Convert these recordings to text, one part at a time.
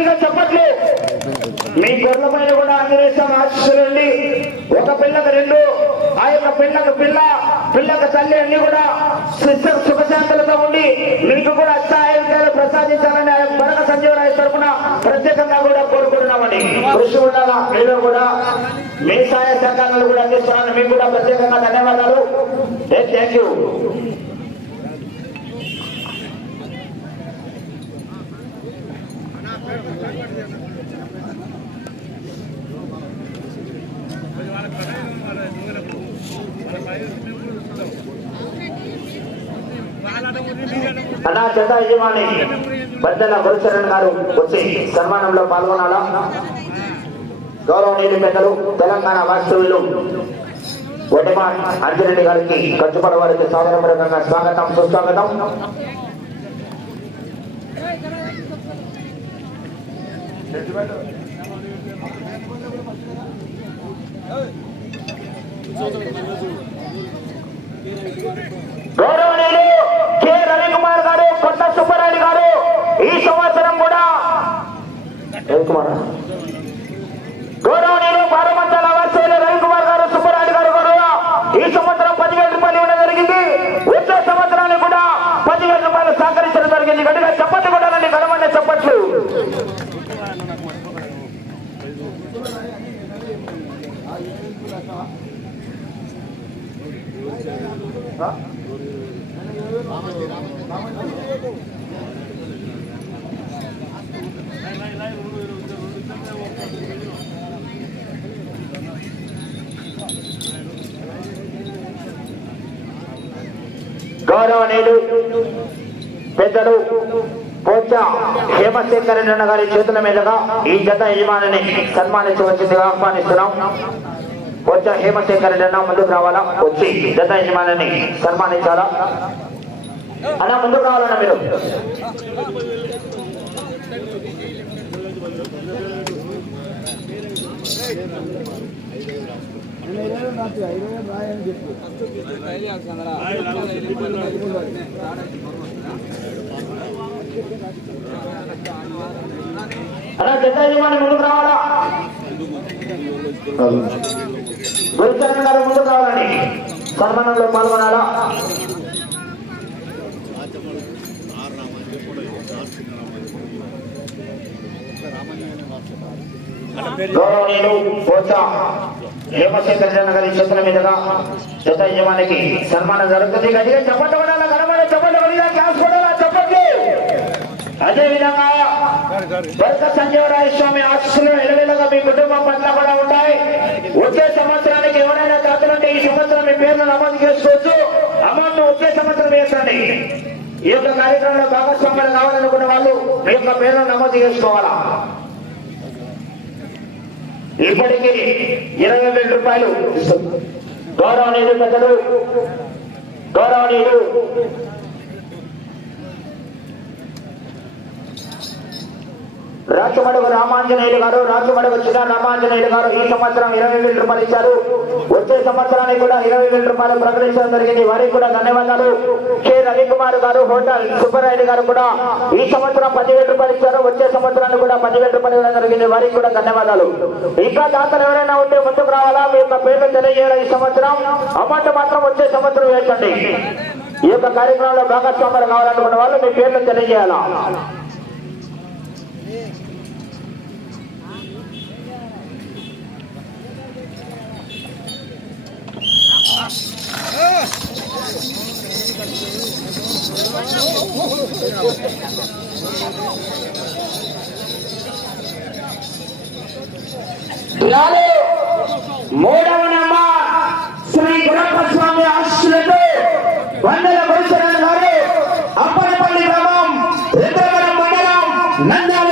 గట్టిగా చెప్పట్లే. మీ గొర్రెల పైన కూడా అంజనేశ్వరం ఆశిస్తులండి ఒక పిల్లకి రెండు ఆ యొక్క పిల్లకు పిల్ల పిల్లకి తల్లి అన్ని కూడా సిస్టర్ సుఖశాంతులతో ఉండి మీకు కూడా అష్టాయుధాలు ప్రసాదించాలని ఆయన భరత సంజీవరాయ తరఫున ప్రత్యేకంగా కూడా కోరుకుంటున్నామండి. కృషి ఉండాలా? మీరు కూడా మీ సహాయ సహకారాలు కూడా అందిస్తున్నాను మీకు కూడా ప్రత్యేకంగా ధన్యవాదాలు. థ్యాంక్ యూ అన్నా జత యజమాని బద్దెల గురుచరణ్ గారు వచ్చి సన్మానంలో పాల్గొనాలా? గౌరవనీయులు పెద్దలు తెలంగాణ వాస్తవులు ఒడిమా అంజిరెడ్డి గారికి ఖర్చుపడ వారికి సాధారణంగా స్వాగతం సుస్వాగతం. గౌరవనీయులు కె. రవికుమార్ గారు కొత్త సుబ్బారెడ్డి గారు ఈ సంవత్సరం కూడా రవికుమార్ గౌరవనీయులు పారమంచాల వాస్తవ్యులు రవికుమార్ గారు సుబ్బారెడ్డి గారు కూడా ఈ సంవత్సరం పదివేల రూపాయలు ఇవ్వడం జరిగింది వచ్చే సంవత్సరానికి కూడా పదివేల రూపాయలు సహకరించడం జరిగింది గట్టిగా చప్పట్లు కొట్టాలండి గడవన్న చప్పట్లు గౌరవనీయులు పెద్దలు పోచ హేమశేఖర్ రెడ్డి గారి చేతుల మీదుగా ఈ జత యజమానిని సన్మానించవలసిందిగా ఆహ్వానిస్తున్నాం. పోచ హేమశేఖర్ రెడ్డి అన్న ముందుకు రావాలా? వచ్చి జత యజమానిని సన్మానించాలా? అన్న ముందుకు రావాలన్నా మీరు. అన్న జత యజమాని ముందుకు రావాలా? గురుచరణ్ గారు ముందు కావాలని సన్మానంలో పాల్గొనాలా? గౌరవనీయులు పోచ హేమశేఖర్ జన గారి చేతుల మీదుగా జత యజమానికి సన్మానం జరుగుతుంది. గట్టిగా చెప్పండి కనబడే చెప్పండి కొడిగా చెప్పండి అదే విధంగా భరత సంజీవరాయ స్వామి ఆశీస్సులు ఎలవేళగా మీ కుటుంబం పట్ల కూడా ఉంటాయి. వచ్చే సంవత్సరానికి ఎవరైనా దాతలుంటే ఈ సంవత్సరం మీ పేర్లు నమోదు చేసుకోవచ్చు. అమౌంట్ వచ్చే సంవత్సరం వేసండి. ఈ యొక్క కార్యక్రమంలో భాగస్వామ్యాలు కావాలనుకున్న వాళ్ళు మీ యొక్క పేర్లు నమోదు చేసుకోవాలా? ఇప్పటికీ ఇరవై వేల రూపాయలు గౌరవనీయులు పెద్దలు గౌరవనీయులు రాచమడవ రామాంజనేయులు గారు రాచమడవ చిన్న రామాంజనేయులు గారు ఈ సంవత్సరం ఇరవై వేల రూపాయలు ఇచ్చారు. వచ్చే సంవత్సరానికి కూడా ఇరవై వేల రూపాయలు ప్రకటించడం జరిగింది. వారికి కూడా ధన్యవాదాలు. కె రవికుమార్ గారు హోటల్ సుబ్బరాయుడు గారు కూడా ఈ సంవత్సరం పదివేల రూపాయలు ఇచ్చారు. వచ్చే సంవత్సరానికి కూడా పదివేల రూపాయలు ఇవ్వడం జరిగింది. వారికి కూడా ధన్యవాదాలు. ఇంకా దాతలు ఎవరైనా ఉంటే ముందుకు రావాలా? మీ యొక్క పేర్లు తెలియజేయాలి ఈ సంవత్సరం? అమౌంట్ మాత్రం వచ్చే సంవత్సరం వేయండి ఈ యొక్క కార్యక్రమంలో భాగస్వాములు కావాలనుకున్న వాళ్ళు మీ పేర్లు తెలియజేయాలా? మూడవ నమ్మ శ్రీ గుణప్ప స్వామి ఆశీస్సులతో వందల గురుచరణ గారు అప్పలపల్లి గ్రామం రుద్రవరం మండలం నంద్యాల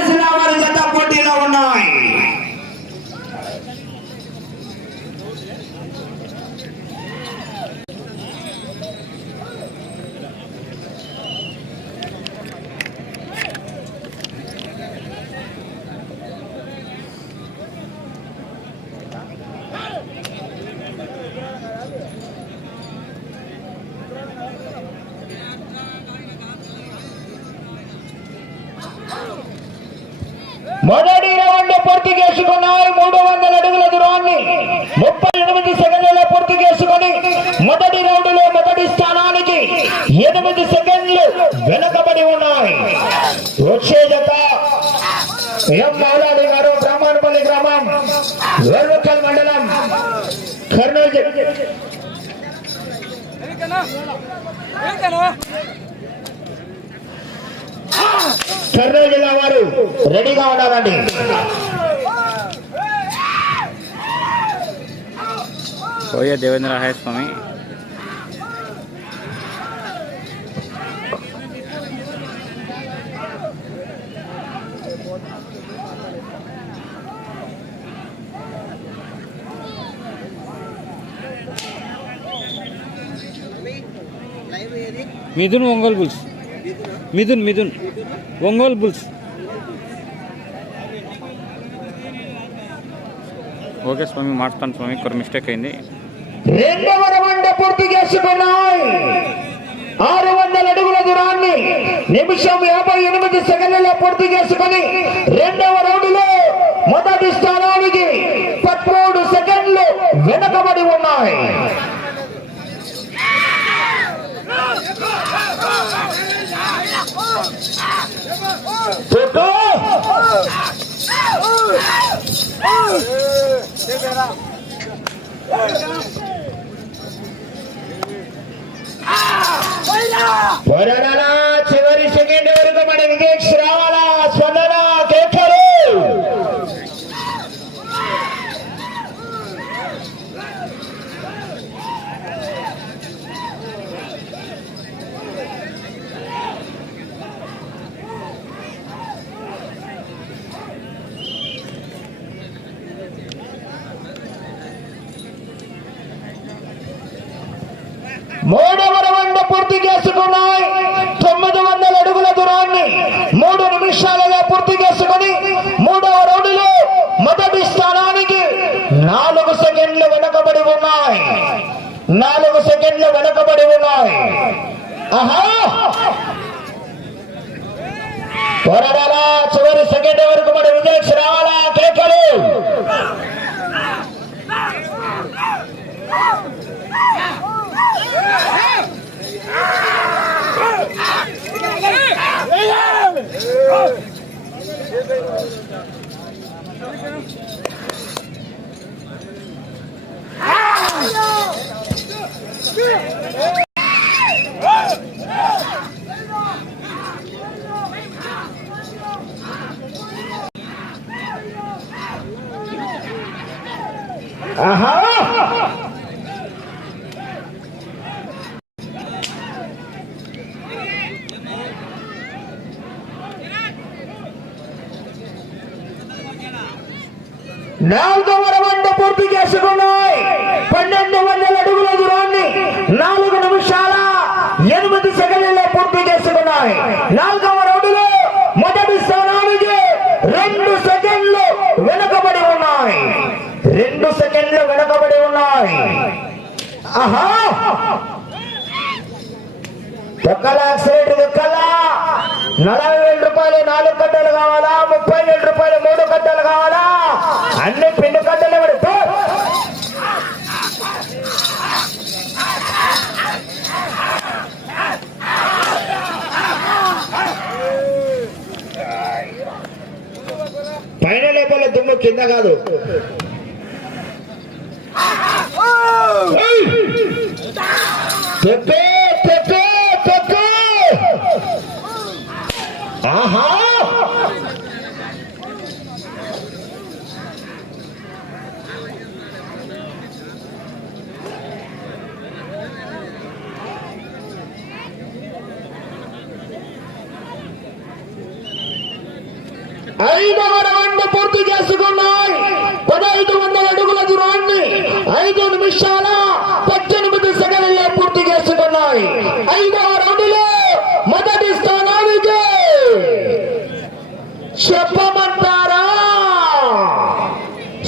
నాలుగు మూడు వందల అడుగుల దూరాన్ని ముప్పై ఎనిమిది సెకండ్లలో పూర్తి చేసుకొని మొదటి రౌండ్లో మొదటి స్థానానికి ఎనిమిది సెకండ్లు వెనుకబడి ఉన్నాయి. వచ్చే జత ఎం మౌలాలి గారు బ్రాహ్మణపల్లి గ్రామం వెర్రకల్ మండలం కర్నూలు కర్నూలు జిల్లా వారు రెడీగా ఉన్నారండి. ఓయే దేవేంద్ర హాయ్ స్వామి. Mithun Ongole bulls. Mithun Mithun. Ongole bulls. Okay స్వామి మాట్లాడతాను స్వామి కొన్ని మిస్టేక్ అయింది. రెండవ రవండ పూర్తి చేసుకున్నాయి. ఆరు వందల అడుగుల దూరాన్ని నిమిషం యాభై ఎనిమిది సెకండ్లలో పూర్తి చేసుకుని రెండవ రౌండ్లో మొదటి స్థానానికి పదమూడు సెకండ్లు వెనకబడి ఉన్నాయి. చివరి సెకండ్ వరకు మన వికెట్స్ రావాలా? స్పందన కేకలు! మూడు పూర్తి చేసుకున్నాయి. తొమ్మిది వందల అడుగుల దూరాన్ని మూడు నిమిషాలలో పూర్తి చేసుకుని మూడవ రౌండ్లో మొదటి స్థానానికి నాలుగు సెకండ్లు వెనకబడి ఉన్నాయి. నాలుగు సెకండ్లు వెనకబడి ఉన్నాయి. ఆహా! చివరి సెకండ్ వరకు మన విజయ్ రావాలా కేకలు. నాలుగవ రౌండ్ పూర్తి చేసుకున్నాయి. పన్నెండు వందల అడుగుల దూరాన్ని నాలుగు నిమిషాల ఎనిమిది సెకండ్లలో పూర్తి చేసుకున్నాయి. నాలుగవ రౌండ్లో మొదటి స్థానానికి రెండు సెకండ్లు వెనుకబడి ఉన్నాయి. రెండు సెకండ్లు వెనుకబడి ఉన్నాయి. ఆహా! నలభై వేల రూపాయలు నాలుగు కట్టలు కావాలా? ముప్పై వేల రూపాయలు మూడు కట్టలు కావాలా? అన్ని పిండి కట్టలు ఇవ్వడు. పైన లేపల దుమ్ము కింద కాదు. ఐదవ రౌండ్ పూర్తి చేసుకున్నాయి. పదహైదు వందల అడుగుల దూరాన్ని ఐదు నిమిషాల పద్దెనిమిది సెకండ్లలో పూర్తి చేసుకున్నాయి. ఐదవ రౌండ్లో మొదటి స్థానానికి చెప్పమంటారా?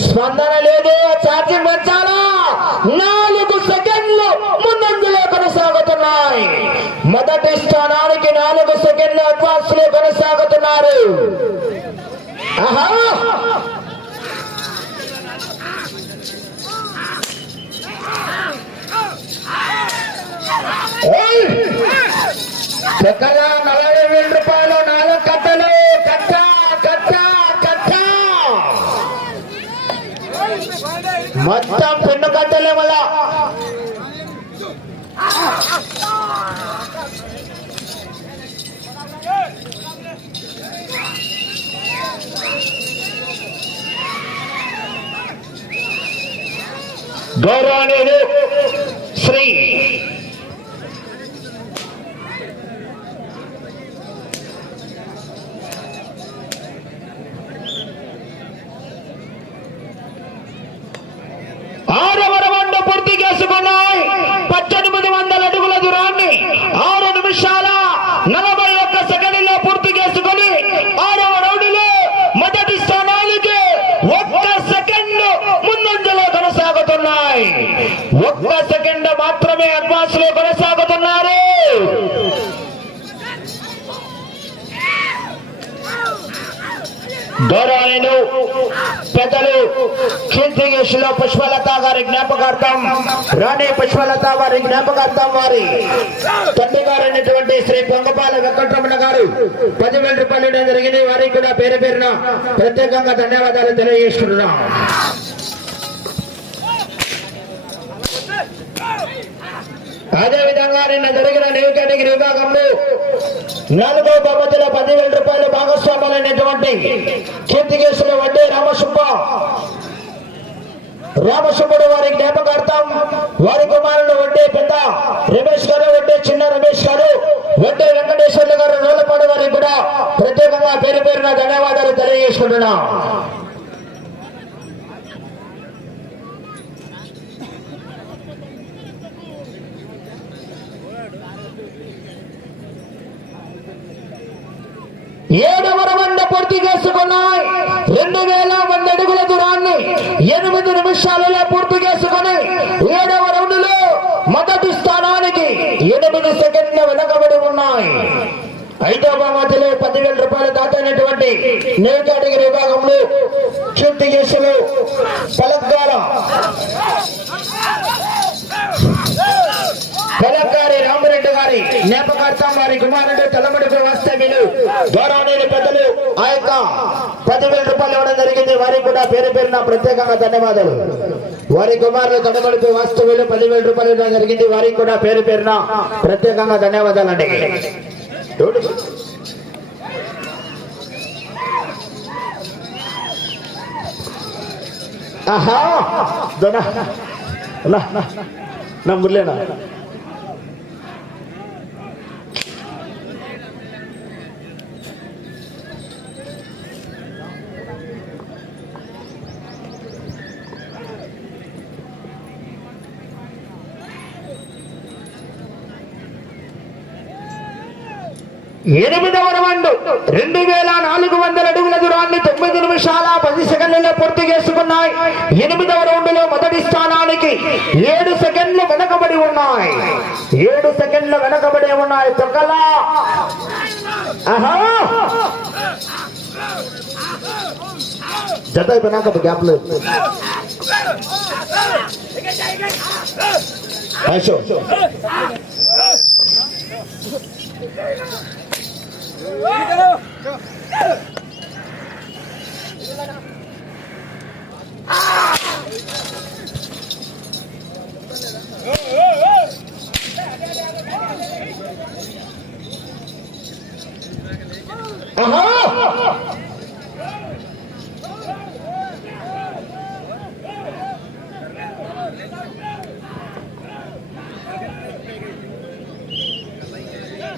స్పందన లేదు ఛార్జింగ్ పెంచాలా? నాలుగు సెకండ్లు ముందంజలో కొనసాగుతున్నాయి. మొదటి స్థానానికి నాలుగు సెకండ్లు అడ్వాన్స్ చక్కగా నలభై వేల రూపాయలు నాలుగు కట్టలు. కట్ట కట్ట కట్ట! మొత్తం గౌరవనీయులు ఆరవ రౌండ్ పూర్తి చేసుకున్నాయి పద్దెనిమిది వందల అడుగుల దూరాన్ని ఆరు నిమిషాల నలభై ఒక్క సెకండ్లో పూర్తి చేసుకుని ఆరవ రౌండ్లో మొదటి స్థానానికి ఒక్క సెకండ్ ముందంజలో కొనసాగుతున్నాయి ఒక్క సెకండ్ మాత్రమే కొనసాగుతున్నారు. గౌరవనీయులు పెద్దలు కీర్తిగేశులో పుష్పలత గారి జ్ఞాపకార్థం రాణి పుష్పలత వారి జ్ఞాపకార్థం వారి తండ్రి గారైనటువంటి శ్రీ పొంగపాల వెంకటరమణ గారు పదివేల రూపాయలు జరిగిన జరిగింది. వారికి కూడా పేరు పేరున ప్రత్యేకంగా ధన్యవాదాలు తెలియజేస్తున్నాం. అదే విధంగా నిన్న జరిగిన న్యూ కేటగిరీ విభాగంలో నాలుగో బహుమతిలో పదివేల రూపాయలు భాగస్వాములైనటువంటి కీర్తికేశ్వర వడ్డే రామసుబ్బ. రామసుబ్బుడు వారి జ్ఞాపకార్థం వారి కుమారులు వడ్డే పెద్ద రమేష్ గారు వడ్డే చిన్న రమేష్ గారు వడ్డే వెంకటేశ్వర్లు గారు రోలపాడు వారికి కూడా ప్రత్యేకంగా పేరు పేరున ధన్యవాదాలు తెలియజేసుకుంటున్నాం ఏడవ రౌండ్ పూర్తి చేసుకున్నాయి రెండు వేల వంద అడుగుల దూరాన్ని ఎనిమిది నిమిషాలలో పూర్తి చేసుకుని ఏడవ రౌండ్లో మొదటి స్థానానికి ఎనిమిది సెకండ్ల వెనకబడి ఉన్నాయి హైదరాబాద్ బహుమతిలో పదివేల రూపాయలు దాటినటువంటి న్యూ కేటగిరీ విభాగంలో కీర్తి చేసులు పలక్గాల కలకారి రామరెడ్డి గారి జ్ఞాపకార్థం వారి కుమారుడు తలముడికి వస్తే వీళ్ళు గౌరవనీయులు పెద్దలు ఆ యొక్క పదివేల రూపాయలు ఇవ్వడం జరిగింది. వారికి కూడా పేరు పేరున ప్రత్యేకంగా ధన్యవాదాలు. వారి కుమారులు తడమడుపు వస్తువులు పదివేల రూపాయలు ఇవ్వడం జరిగింది. వారికి కూడా పేరు పేరున ప్రత్యేకంగా ధన్యవాదాలు అండి ఆహా! దొనా నా నా ఎనిమిదవ రౌండ్. రెండు వేల నాలుగు వందల అడుగుల దూరాన్ని తొమ్మిది నిమిషాల పది సెకండ్లలో పూర్తి చేసుకున్నాయి. ఎనిమిదవ రౌండ్లో మొదటి స్థానానికి ఏడు సెకండ్లు వెనకబడి ఉన్నాయి. ఏడు సెకండ్లు వెనకబడి ఉన్నాయి. తొక్కలా. ఆహా. జత అయిపోయినాక గ్యాప్ లేదు. అశో ఆహా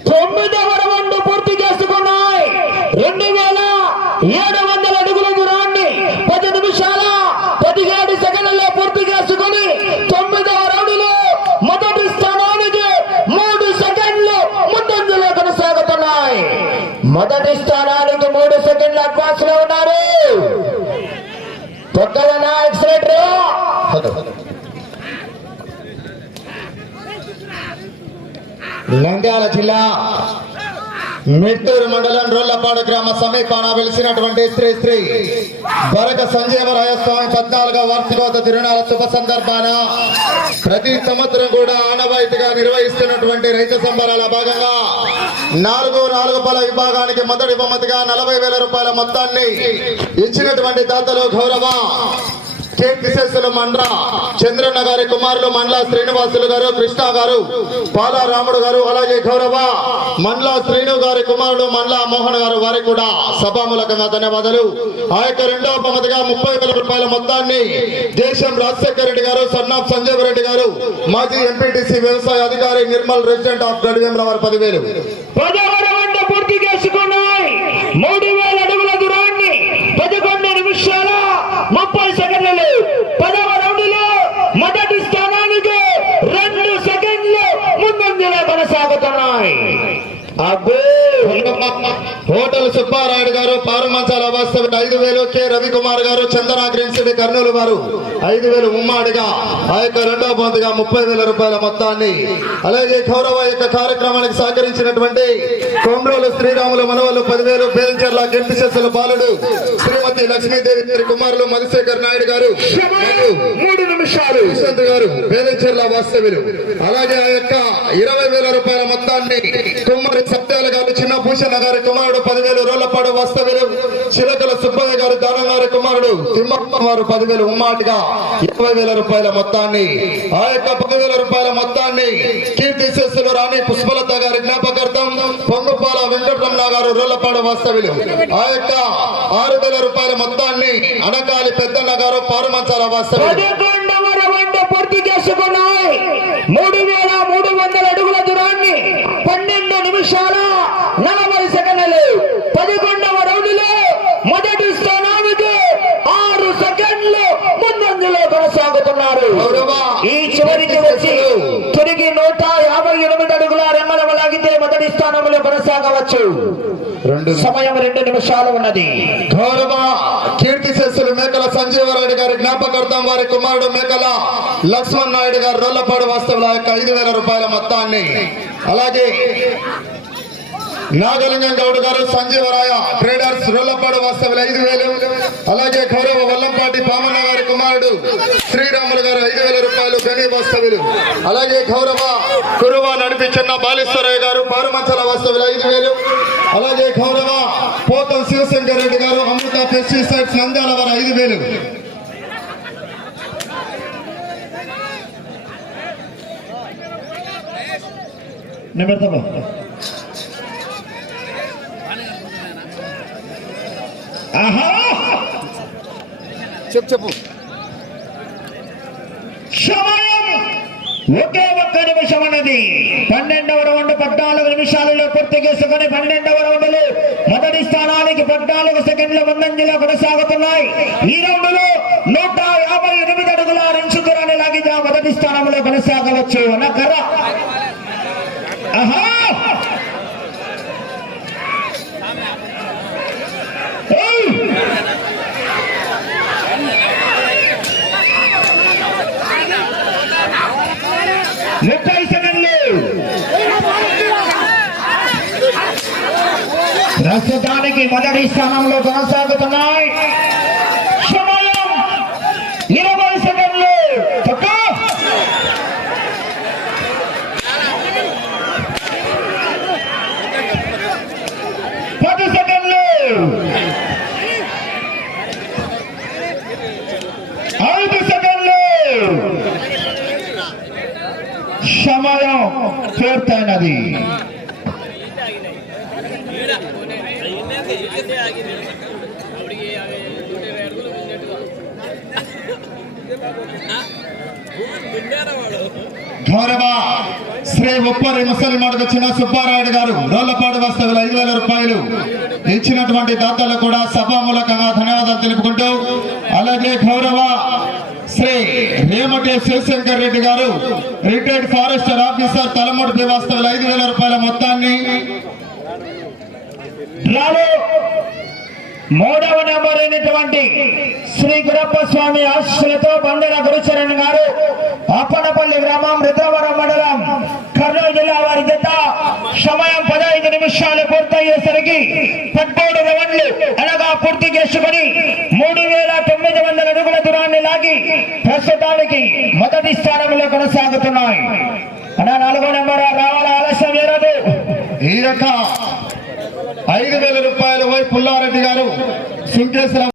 తొమ్మిదవ రౌండ్ పూర్తి చేసుకున్నాయి రెండు వేల ఏడు వందల అడుగుల దూరాన్ని పది నిమిషాల పదిహేడు సెకండ్లలో పూర్తి చేసుకుని తొమ్మిదవ రౌండ్లో మొదటి స్థానానికి మూడు సెకండ్లు ముందంజలో కొనసాగుతున్నాయి మొదటి స్థానానికి మూడు సెకండ్లు అడ్వాన్స్లో ఉన్నారు. తొక్కల నాయక్ నంద్యాల జిల్లా మిట్టూరు మండలం రోళ్ళపాడు గ్రామ సమీపాన వెలిసినటువంటి శ్రీ శ్రీ బరక సంజీవరాయ స్వామి పద్నాలుగో వార్షికోత తిరునాల శుభ సందర్భాన ప్రతి సంవత్సరం కూడా ఆనవాయితీగా నిర్వహిస్తున్నటువంటి రైతు సంబరాల భాగంగా నాలుగు నాలుగు పల విభాగానికి మొదటి బహుమతిగా నలభై వేల రూపాయల మొత్తాన్ని ఇచ్చినటువంటి దాతలు గౌరవ కీర్తిశేషులు మండ్ల చంద్రన్న గారి కుమారులు మండల శ్రీనివాసులు గారు కృష్ణ గారు పాలారాముడు గారు అలాగే గౌరవ మండల శ్రీను గారి కుమారుడు మండల మోహన్ గారు వారికి కూడా సభామూలకంగా ధన్యవాదాలు. ఆ యొక్క రెండవ బహుమతిగా ముప్పై వేల రూపాయల మొత్తాన్ని దేశం రాజశేఖర రెడ్డి గారు సన్నాఫ్ సంజీవ్ రెడ్డి గారు మాజీ ఎంపీటీసీ వ్యవసాయ అధికారి నిర్మల్ రెసిడెంట్ ఆఫ్ గడివేంల వారి పదివేలు. పదవ రౌండ్ పూర్తి చేసుకున్నాయి మూడు వేల అడుగుల దూరాన్ని పదకొండు నిమిషాల ముప్పై సెకండ్లు పదవ రౌండ్లో మొదటి స్థానానికి రెండు సెకండ్లు ముందంజలో కొనసాగుతున్నాయి అబ్బో హోటల్ సుబ్బారాయుడు గారు వాస్తవ ఐదు వేలు కె రవికుమార్ గారు చందన గ్రీన్ సిటీ కర్నూలు వారు. ఐదు వేలు ఉమ్మాడిగా ఆ యొక్క రెండవ బొంతుగా ముప్పై వేల రూపాయల మొత్తాన్ని. అలాగే గౌరవ యొక్క కార్యక్రమానికి సహకరించినటువంటి కొమ్రోలు శ్రీరాములు మనవలు పదివేలు పేరంచర్ల కెంపిశస్సుల బాలుడు శ్రీమతి లక్ష్మీదేవి గారి కుమారులు మధుశేఖర్ నాయుడు గారు మూడు నిమిషాలు. గారు పేదంచెర్ల వాస్తవ్యులు. అలాగే ఆ యొక్క ఇరవై వేల రూపాయల మొత్తాన్ని కుమ్మరి ముత్యాల గారు చిన్న భూషణ గారి కుమారుడు పదివేలు రోళ్ళపాడు వాస్తవ్యులు చిలకల సుబ్బయ్య గారు దానం గారి కుమారుడు తిమ్మప్ప పదివేలు ఉమ్మాటిగా ఇరవై వేల రూపాయల మొత్తాన్ని ఆ యొక్క పదివేల రూపాయల మొత్తాన్ని కీర్తి శిస్సులు రాణి పుష్పలత గారి జ్ఞాపకార్థం పొంగుపాల వెంకటరమణ గారు రోళ్ళపాడు వాస్తవ్యులు ఆ యొక్క ఆరు వేల రూపాయల మొత్తాన్ని అనకాలి పెద్దన్న గారు పారుమంచాల వాస్తవ్యులు పదకొండవ రౌండ్ పూర్తి చేసుకున్నాయి. మూడు వేల మూడు వందల అడుగుల దూరాన్ని పన్నెండు నిమిషాల నలభై సెకండ్లు. పదకొండవ రౌండ్లో మొదటి స్థానానికి ఆరు సెకండ్లు ముందంజలో కొనసాగుతున్నారు. ఈ చివరికి వచ్చి తిరిగి నూట యాభై ఎనిమిది అడుగుల రెమ్మల లాగితే మొదటి స్థానంలో కొనసాగవచ్చు. రెండు. సమయం రెండు నిమిషాలు ఉన్నది. గౌరవ కీర్తి శస్సులు మేకల సంజీవరాయుడు గారి జ్ఞాపకార్థం వారి కుమారుడు మేకల లక్ష్మణ్ నాయుడు గారు రోళ్ళపాడు వాస్తవుల యొక్క ఐదు వేల రూపాయల మొత్తాన్ని. అలాగే నాగలింగం గౌడ్ గారు సంజీవరాయ ట్రేడర్స్ రోళ్ళపాడు వాస్తవులు ఐదు వేలు. అలాగే గౌరవ వల్లంపాటి పామన్న గారి కుమారుడు శ్రీరాములు గారు ఐదు వేల రూపాయలు గని వాస్తవులు అలాగే గౌరవ కురువ నడిపించిన బాలేశ్వరయ్య గారు పారుమంచల వాస్తవులు ఐదు వేలు. అలాగే గౌరవ పోతం శివశంకర్ రెడ్డి గారు అమృత పెస్టిసైడ్స్ నంద్యాల వారు ఐదు వేలు. నిమిత్తము చెప్పు చెప్పు. సమయం ఒకే ఒక్క నిమిషం అన్నది. పన్నెండవ రౌండ్ పద్నాలుగు నిమిషాలలో పూర్తి చేసుకుని పన్నెండవ రౌండ్లు మొదటి స్థానానికి పద్నాలుగు సెకండ్ల ముందంజలో కొనసాగుతున్నాయి. ఈ రౌండ్లో నూట యాభై ఎనిమిది అడుగుల రెండు దూరాన్ని లాగితే మొదటి స్థానంలో కొనసాగవచ్చు. అన్న కర్ర ఆహా ఏయ్! ముప్పై సెకండ్లు ప్రస్తుతానికి మొదటి స్థానంలో కొనసాగుతున్నాయి. సమయం ఇరవై సెకండ్లు. తక్కువ పది సెకండ్లు. ఐదు సెకండ్లు. సమయం పూర్తయినది. గౌరవ శ్రీ ఉప్పరి ముసలిమాడుకు చిన్న సుబ్బారాయుడు గారు రోళ్ళపాడు వస్తువులు ఐదు వేల రూపాయలు ఇచ్చినటువంటి దాతలు కూడా సభామూలకంగా ధన్యవాదాలు తెలుపుకుంటూ అలాగే గౌరవ శ్రీ రేమటి శివశంకర్ రెడ్డి గారు రిటైర్డ్ ఫారెస్టర్ ఆఫీసర్ తలమూడి వస్తువులు ఐదు వేల రూపాయల మొత్తాన్ని డ్రాలో మూడవ నెంబర్ అయినటువంటి శ్రీ గురప్ప స్వామి ఆశీస్సులతో బండల గురుచరణ్ గారు అప్పనపల్లి గ్రామం రుద్రవరం మండలం కర్నూలు జిల్లా వారి జత సమయం పదహైదు నిమిషాలు పూర్తయ్యేసరికి పద్మూడు రౌండ్లు అనగా పూర్తి చేసుకుని మూడు వేల తొమ్మిది వందల అడుగుల దూరాన్ని లాగి ప్రస్తుతానికి మొదటి స్థానంలో కొనసాగుతున్నాయి. అలా నాలుగో నెంబర్? రావాల? ఆలస్యం ఈ యొక్క ఐదు వేల రూపాయల వై పుల్లారెడ్డి గారు సుంకేశ్వర